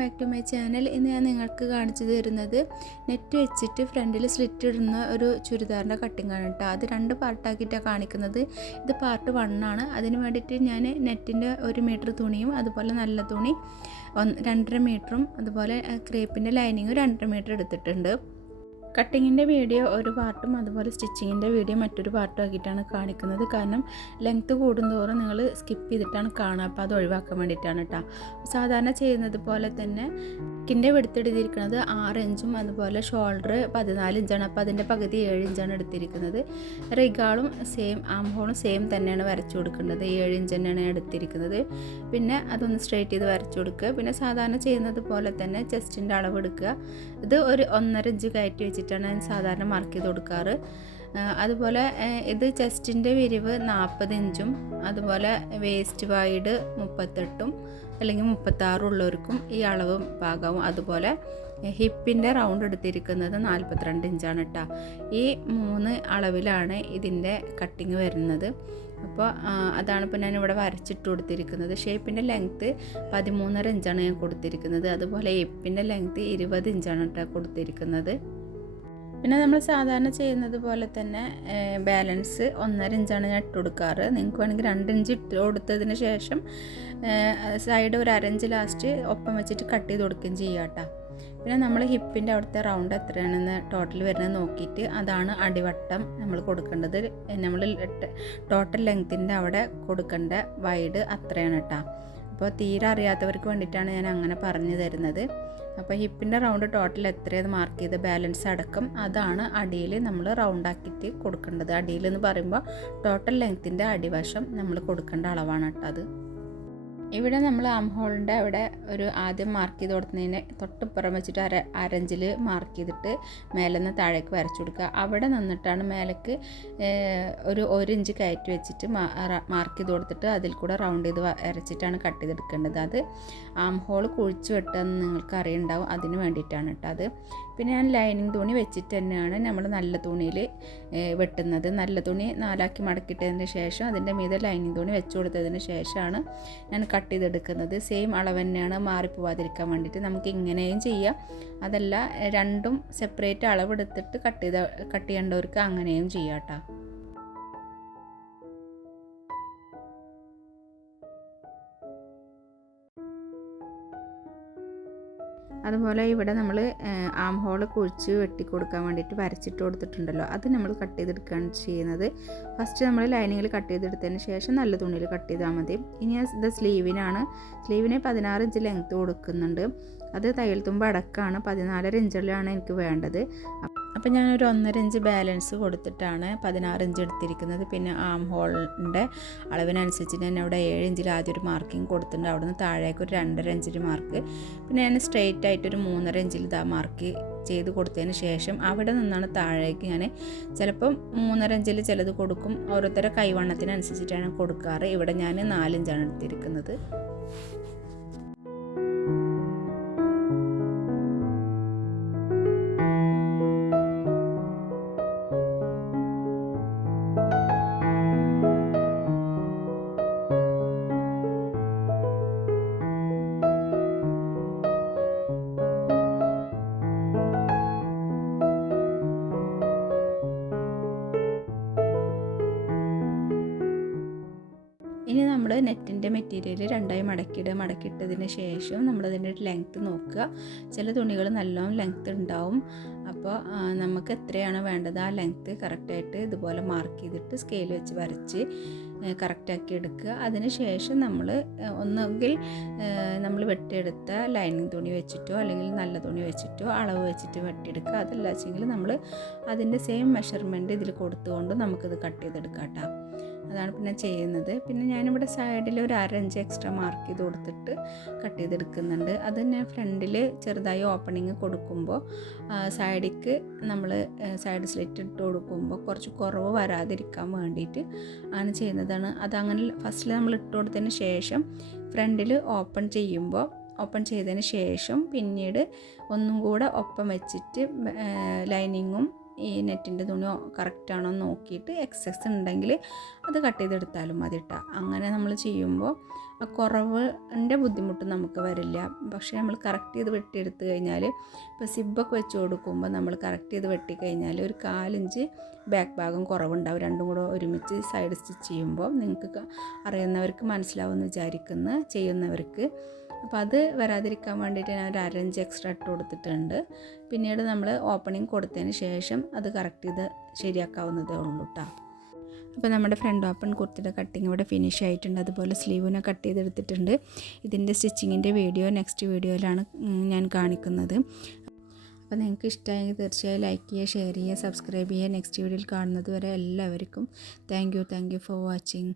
Back to my channel ഇന്ന് ഞാൻ നിങ്ങൾക്ക് കാണിച്ചു തരുന്നത്. നെറ്റ് വെച്ചിട്ട് ഫ്രണ്ടിൽ സ്ലിറ്റ് ഇടുന്ന ഒരു ചുരിദാറിന്റെ കട്ടിംഗ് ആണ് കേട്ടോ. അത് രണ്ട് പാർട്ടാക്കിയിട്ടാണ് കാണിക്കുന്നത്. ഇത് പാർട്ട് വൺ ആണ്. അതിന് വേണ്ടിയിട്ട് ഞാൻ നെറ്റിന്റെ ഒരു മീറ്റർ തുണിയും അതുപോലെ നല്ല തുണി ഒന്ന് രണ്ടര മീറ്ററും അതുപോലെ ക്രേപ്പിന്റെ ലൈനിങ്ങും രണ്ടര മീറ്റർ എടുത്തിട്ടുണ്ട്. കട്ടിങ്ങിന്റെ വീഡിയോ ഒരു പാർട്ടും അതുപോലെ സ്റ്റിച്ചിങ്ങിന്റെ വീഡിയോ മറ്റൊരു പാർട്ടും ആക്കിയിട്ടാണ് കാണിക്കുന്നത്. കാരണം ലെങ്ത്ത് കൂടുന്തോറും നിങ്ങൾ സ്കിപ്പ് ചെയ്തിട്ടാണ് കാണുക. അപ്പോൾ അത് ഒഴിവാക്കാൻ വേണ്ടിയിട്ടാണ് കേട്ടോ. സാധാരണ ചെയ്യുന്നത് പോലെ തന്നെ കിന്റെ വെടുത്തെടുത്തിരിക്കുന്നത് ആറ് ഇഞ്ചും അതുപോലെ ഷോൾഡർ പതിനാല് ഇഞ്ചാണ്. അപ്പോൾ അതിന്റെ പകുതി ഏഴ് ഇഞ്ചാണ് എടുത്തിരിക്കുന്നത്. റിഗാളും സെയിം ആം ഹോളും സെയിം തന്നെയാണ് വരച്ചു കൊടുക്കേണ്ടത്. ഏഴ് ഇഞ്ച് തന്നെയാണ് എടുത്തിരിക്കുന്നത്. പിന്നെ അതൊന്ന് സ്ട്രൈറ്റ് ചെയ്ത് വരച്ചു കൊടുക്കുക. പിന്നെ സാധാരണ ചെയ്യുന്നത് പോലെ തന്നെ ചെസ്റ്റിന്റെ അളവ് എടുക്കുക. ഇത് ഒരു ഒന്നര ഇഞ്ച് കയറ്റി വെച്ചിട്ടാണ് ഞാൻ സാധാരണ മാർക്ക് ചെയ്ത് കൊടുക്കാറ്. അതുപോലെ ഇത് ചെസ്റ്റിന്റെ വിരിവ് നാൽപ്പത് ഇഞ്ചും അതുപോലെ വേസ്റ്റ് വൈഡ് മുപ്പത്തെട്ടും അല്ലെങ്കിൽ മുപ്പത്താറും ഉള്ളവർക്കും ഈ അളവ് പാകാവും. അതുപോലെ ഹിപ്പിന്റെ റൗണ്ട് എടുത്തിരിക്കുന്നത് നാൽപ്പത്തിരണ്ട് ഇഞ്ചാണ് കേട്ടോ ഈ മൂന്ന് അളവിലാണ് ഇതിന്റെ കട്ടിങ് വരുന്നത്. അപ്പോൾ അതാണ് ഇപ്പോൾ ഞാൻ ഇവിടെ വരച്ചിട്ട് കൊടുത്തിരിക്കുന്നത്. ഷേപ്പിന്റെ ലെങ്ത്ത് പതിമൂന്നര ഇഞ്ചാണ് ഞാൻ കൊടുത്തിരിക്കുന്നത്. അതുപോലെ ഹിപ്പിന്റെ ലെങ്ത്ത് ഇരുപത് ഇഞ്ചാണ് കേട്ടോ കൊടുത്തിരിക്കുന്നത്. പിന്നെ നമ്മൾ സാധാരണ ചെയ്യുന്നത് പോലെ തന്നെ ബാലൻസ് ഒന്നര ഇഞ്ചാണ് ഞാൻ ഇട്ട് കൊടുക്കാറ്. നിങ്ങൾക്ക് വേണമെങ്കിൽ രണ്ട് ഇഞ്ച് ഇട്ട് കൊടുത്തതിന് ശേഷം സൈഡ് ഒരു അരഞ്ച് ലാസ്റ്റ് ഒപ്പം വെച്ചിട്ട് കട്ട് ചെയ്ത് കൊടുക്കുകയും ചെയ്യുക കേട്ടോ. പിന്നെ നമ്മൾ ഹിപ്പിന്റെ അവിടുത്തെ റൗണ്ട് എത്രയാണെന്ന് ടോട്ടൽ വരുന്നത് നോക്കിയിട്ട് അതാണ് അടിവട്ടം നമ്മൾ കൊടുക്കേണ്ടത്. നമ്മൾ ടോട്ടൽ ലെങ്ത്തിന്റെ അവിടെ കൊടുക്കേണ്ട വൈഡ് അത്രയാണ് കേട്ടോ. അപ്പോൾ തീരെ അറിയാത്തവർക്ക് വേണ്ടിയിട്ടാണ് ഞാൻ അങ്ങനെ പറഞ്ഞു തരുന്നത്. അപ്പോൾ ഹിപ്പിന്റെ റൗണ്ട് ടോട്ടൽ എത്രയത് മാർക്ക് ചെയ്ത് ബാലൻസ് അടക്കം അതാണ് അടിയിൽ നമ്മൾ റൗണ്ട് ആക്കിയിട്ട് കൊടുക്കേണ്ടത്. അടിയിൽ എന്ന് പറയുമ്പോൾ ടോട്ടൽ ലെങ്ത്തിന്റെ അടിവശം നമ്മൾ കൊടുക്കേണ്ട അളവാണ് കേട്ടോ അത്. ഇവിടെ നമ്മൾ ആം ഹോളിന്റെ അവിടെ ഒരു ആദ്യം മാർക്ക് ചെയ്ത് കൊടുക്കുന്നതിന് തൊട്ടിപ്പുറം വെച്ചിട്ട് അര അരഞ്ചിൽ മാർക്ക് ചെയ്തിട്ട് മേലെ നിന്ന് താഴേക്ക് വരച്ചു കൊടുക്കുക. അവിടെ നിന്നിട്ടാണ് മേലേക്ക് ഒരു ഒരു ഇഞ്ച് കയറ്റി വെച്ചിട്ട് മാർക്ക് ചെയ്ത് കൊടുത്തിട്ട് അതിൽ കൂടെ റൗണ്ട് ചെയ്ത് വരച്ചിട്ടാണ് കട്ട് ചെയ്തെടുക്കേണ്ടത്. അത് ആം ഹോൾ കുഴിച്ച് നിങ്ങൾക്ക് അറിയുണ്ടാവും. അതിന് വേണ്ടിയിട്ടാണ് കേട്ടോ അത്. പിന്നെ ഞാൻ ലൈനിങ് തുണി വെച്ചിട്ട് തന്നെയാണ് നമ്മൾ നല്ല തുണിയിൽ വെട്ടുന്നത്. നല്ല തുണി നാലാക്കി മടക്കിയിട്ടതിന് ശേഷം അതിന്റെ മീതെ ലൈനിങ് തുണി വെച്ച് കൊടുത്തതിന് ശേഷമാണ് ഞാൻ കട്ട് ചെയ്തെടുക്കുന്നത്. സെയിം അളവ് തന്നെയാണ് മാറിപ്പോവാതിരിക്കാൻ വേണ്ടിയിട്ട് നമുക്ക് ഇങ്ങനെയും ചെയ്യാം. അതല്ല രണ്ടും സെപ്പറേറ്റ് അളവെടുത്തിട്ട് കട്ട് ചെയ്ത കട്ട് ചെയ്യേണ്ടവർക്ക് അങ്ങനെയും ചെയ്യാം കേട്ടോ അതുപോലെ ഇവിടെ നമ്മൾ ആം ഹോൾ കുഴിച്ച് വെട്ടി കൊടുക്കാൻ വേണ്ടിയിട്ട് വരച്ചിട്ട് കൊടുത്തിട്ടുണ്ടല്ലോ. അത് നമ്മൾ കട്ട് ചെയ്തെടുക്കുകയാണ് ചെയ്യുന്നത്. ഫസ്റ്റ് നമ്മൾ ലൈനിങ്ങിൽ കട്ട് ചെയ്തെടുത്തതിന് ശേഷം നല്ല തുണിയിൽ കട്ട് ചെയ്താൽ മതി. ഇനി ഇത് സ്ലീവിനാണ് സ്ലീവിന് പതിനാറ് ഇഞ്ച് ലെങ്ത്ത് കൊടുക്കുന്നുണ്ട്. അത് തയ്യൽ തുമ്പ് അടക്കമാണ്. പതിനാലര ഇഞ്ചിലാണ് എനിക്ക് വേണ്ടത്. അപ്പോൾ ഞാനൊരു ഒന്നര ഇഞ്ച് ബാലൻസ് കൊടുത്തിട്ടാണ് പതിനാറ് ഇഞ്ച് എടുത്തിരിക്കുന്നത്. പിന്നെ ആം ഹോളിന്റെ അളവിനനുസരിച്ച് ഞാൻ അവിടെ ഏഴ് ഇഞ്ചിൽ ആദ്യം ഒരു മാർക്കിങ് കൊടുത്തിട്ടുണ്ട്. അവിടുന്ന് താഴേക്ക് ഒരു രണ്ടര ഇഞ്ചിൽ മാർക്ക്. പിന്നെ ഞാൻ സ്ട്രെയിറ്റ് ആയിട്ടൊരു മൂന്നര ഇഞ്ചിൽ ഇതാ മാർക്ക് ചെയ്ത് കൊടുത്തതിന് ശേഷം അവിടെ നിന്നാണ് താഴേക്ക് ഞാൻ ചിലപ്പം മൂന്നര ഇഞ്ചിൽ ചിലത് കൊടുക്കും. ഓരോരുത്തരുടെ കൈവണ്ണത്തിനനുസരിച്ചിട്ടാണ് കൊടുക്കാറ്. ഇവിടെ ഞാൻ നാലിഞ്ചാണ് എടുത്തിരിക്കുന്നത്. ഇനി നമ്മൾ നെറ്റിന്റെ മെറ്റീരിയൽ രണ്ടായി മടക്കിയിടുക. മടക്കിയിട്ടതിന് ശേഷം നമ്മളതിന്റെ ലെങ്ത്ത് നോക്കുക. ചില തുണികൾ നല്ലോണം ലെങ്ത്ത് ഉണ്ടാവും അപ്പോൾ നമുക്ക് എത്രയാണ് വേണ്ടത് ആ ലെങ്ത്ത് കറക്റ്റായിട്ട് ഇതുപോലെ മാർക്ക് ചെയ്തിട്ട് സ്കെയിൽ വെച്ച് വരച്ച് കറക്റ്റാക്കി എടുക്കുക. അതിന് ശേഷം നമ്മൾ ഒന്നുകിൽ നമ്മൾ വെട്ടിയെടുത്ത ലൈനിങ് തുണി വെച്ചിട്ടോ അല്ലെങ്കിൽ നല്ല തുണി വെച്ചിട്ടോ അളവ് വെച്ചിട്ട് വെട്ടിയെടുക്കുക. അതല്ല വെച്ചെങ്കിൽ നമ്മൾ അതിന്റെ സെയിം മെഷർമെന്റ് ഇതിൽ കൊടുത്തുകൊണ്ട് നമുക്കിത് കട്ട് ചെയ്തെടുക്കാം കേട്ടോ അതാണ് പിന്നെ ചെയ്യുന്നത്. പിന്നെ ഞാനിവിടെ സൈഡിൽ ഒരു അരഞ്ച് എക്സ്ട്രാ മാർക്ക് ചെയ്ത് കൊടുത്തിട്ട് കട്ട് ചെയ്തെടുക്കുന്നുണ്ട്. അത് ഞാൻ ഫ്രണ്ടിൽ ചെറുതായി ഓപ്പണിങ് കൊടുക്കുമ്പോൾ സൈഡിക്ക് നമ്മൾ സൈഡ് സ്ലിറ്റ് ഇട്ട് കൊടുക്കുമ്പോൾ കുറച്ച് കുറവ് വരാതിരിക്കാൻ വേണ്ടിയിട്ട് ആണ് ചെയ്യുന്നതാണ്. അതങ്ങനെ ഫസ്റ്റിൽ നമ്മൾ ഇട്ട് കൊടുത്തതിന് ശേഷം ഫ്രണ്ടിൽ ഓപ്പൺ ചെയ്യുമ്പോൾ ഓപ്പൺ ചെയ്തതിന് ശേഷം പിന്നീട് ഒന്നും കൂടെ ഒപ്പം വെച്ചിട്ട് ലൈനിങ്ങും ഈ നെറ്റിന്റെ തുണിയോ കറക്റ്റാണോ നോക്കിയിട്ട് എക്സസ് ഉണ്ടെങ്കിൽ അത് കട്ട് ചെയ്തെടുത്താലും മതി കേട്ടോ അങ്ങനെ നമ്മൾ ചെയ്യുമ്പോൾ ആ കുറവിന്റെ ബുദ്ധിമുട്ട് നമുക്ക് വരില്ല. പക്ഷേ നമ്മൾ കറക്റ്റ് ചെയ്ത് വെട്ടിയെടുത്ത് കഴിഞ്ഞാൽ ഇപ്പോൾ സിബൊക്കെ വെച്ച് കൊടുക്കുമ്പോൾ നമ്മൾ കറക്റ്റ് ചെയ്ത് വെട്ടിക്കഴിഞ്ഞാൽ ഒരു കാലിഞ്ച് ബാക്ക് ഭാഗം കുറവുണ്ടാവും. രണ്ടും കൂടെ ഒരുമിച്ച് സൈഡ് സ്റ്റിച്ച് ചെയ്യുമ്പോൾ നിങ്ങൾക്ക് അറിയുന്നവർക്ക് മനസ്സിലാവുമെന്ന് വിചാരിക്കുന്ന ചെയ്യുന്നവർക്ക്. അപ്പോൾ അത് വരാതിരിക്കാൻ വേണ്ടിയിട്ട് ഞാൻ ഒരു അരഞ്ച് എക്സ്ട്രാ ഇട്ട് കൊടുത്തിട്ടുണ്ട്. പിന്നീട് നമ്മൾ ഓപ്പണിങ് കൊടുത്തതിന് ശേഷം അത് കറക്റ്റ് ചെയ്ത് ശരിയാക്കാവുന്നതേ ഉള്ളൂ കേട്ടോ അപ്പോൾ നമ്മുടെ ഫ്രണ്ട് ഓപ്പൺ കുർത്തിയുടെ കട്ടിങ് ഇവിടെ ഫിനിഷ് ആയിട്ടുണ്ട്. അതുപോലെ സ്ലീവിനെ കട്ട് ചെയ്തെടുത്തിട്ടുണ്ട്. ഇതിന്റെ സ്റ്റിച്ചിങ്ങിന്റെ വീഡിയോ നെക്സ്റ്റ് വീഡിയോയിലാണ് ഞാൻ കാണിക്കുന്നത്. അപ്പോൾ നിങ്ങൾക്ക് ഇഷ്ടമായെങ്കിൽ തീർച്ചയായും ലൈക്ക് ചെയ്യുക ഷെയർ ചെയ്യുക സബ്സ്ക്രൈബ് ചെയ്യുക. നെക്സ്റ്റ് വീഡിയോയിൽ കാണുന്നത് വരെ എല്ലാവർക്കും thank you thank you for watching